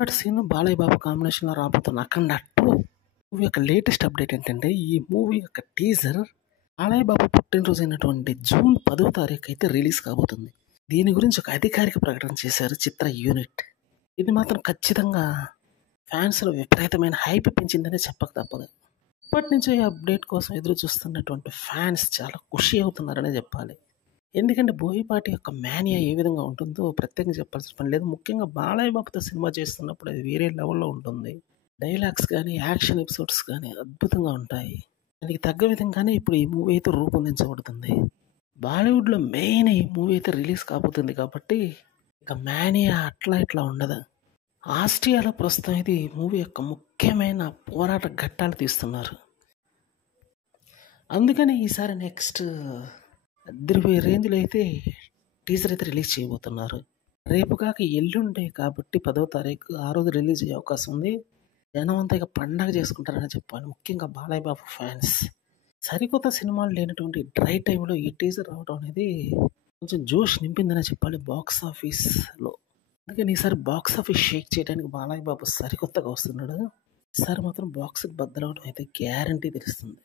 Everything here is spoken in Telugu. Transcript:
ఇప్పటి సీన్ బాలయ్య బాబు కాంబినేషన్లో రాబోతున్న అఖండ 2 మూవీ యొక్క లేటెస్ట్ అప్డేట్ ఏంటంటే ఈ మూవీ యొక్క టీజర్ బాలయ్య బాబు పుట్టినరోజు అయినటువంటి జూన్ 10వ తారీఖు అయితే రిలీజ్ కాబోతుంది. దీని గురించి ఒక అధికారిక ప్రకటన చేశారు చిత్ర యూనిట్. ఇది మాత్రం ఖచ్చితంగా ఫ్యాన్స్లో విపరీతమైన హైప్ పెంచిందనే చెప్పక తప్పదు. ఇప్పటి నుంచే ఈ అప్డేట్ కోసం ఎదురు చూస్తున్నటువంటి ఫ్యాన్స్ చాలా ఖుషి అవుతున్నారనే చెప్పాలి. ఎందుకంటే బోయపాటి యొక్క మేనియా ఏ విధంగా ఉంటుందో ప్రత్యేకంగా చెప్పాల్సిన పని లేదు. ముఖ్యంగా బాలయ్య బాబుతో సినిమా చేస్తున్నప్పుడు అది వేరే లెవెల్లో ఉంటుంది. డైలాగ్స్ కానీ యాక్షన్ ఎపిసోడ్స్ కానీ అద్భుతంగా ఉంటాయి. దానికి తగ్గ విధంగానే ఇప్పుడు ఈ మూవీ అయితే రూపొందించబడుతుంది. బాలీవుడ్లో మెయిన్ ఈ మూవీ అయితే రిలీజ్ కాబోతుంది కాబట్టి ఇక మేనియా అట్లా ఇట్లా ఉండదు. ఆస్ట్రియాలో ప్రస్తుతం ఇది మూవీ యొక్క ముఖ్యమైన పోరాట ఘట్టాలు తీస్తున్నారు. అందుకని ఈసారి నెక్స్ట్ అద్దరిపోయే రేంజ్లో అయితే టీజర్ అయితే రిలీజ్ చేయబోతున్నారు. రేపు కాక ఎల్లుండే కాబట్టి 10వ తారీఖు ఆ రోజు రిలీజ్ అయ్యే అవకాశం ఉంది. జనం అంతా ఇక పండగ చేసుకుంటారని చెప్పాలి. ముఖ్యంగా బాలయ్య బాబు ఫ్యాన్స్. సరికొత్త సినిమాలు లేనటువంటి డ్రై టైంలో ఈ టీజర్ రావడం అనేది కొంచెం జోష్ నింపిందనే చెప్పాలి బాక్స్ ఆఫీస్లో. అందుకని ఈసారి బాక్స్ ఆఫీస్ షేక్ చేయడానికి బాలయ్య బాబు సరికొత్తగా వస్తున్నాడు. ఈసారి మాత్రం బాక్స్ బద్దలవడం అయితే గ్యారంటీ తెలుస్తుంది.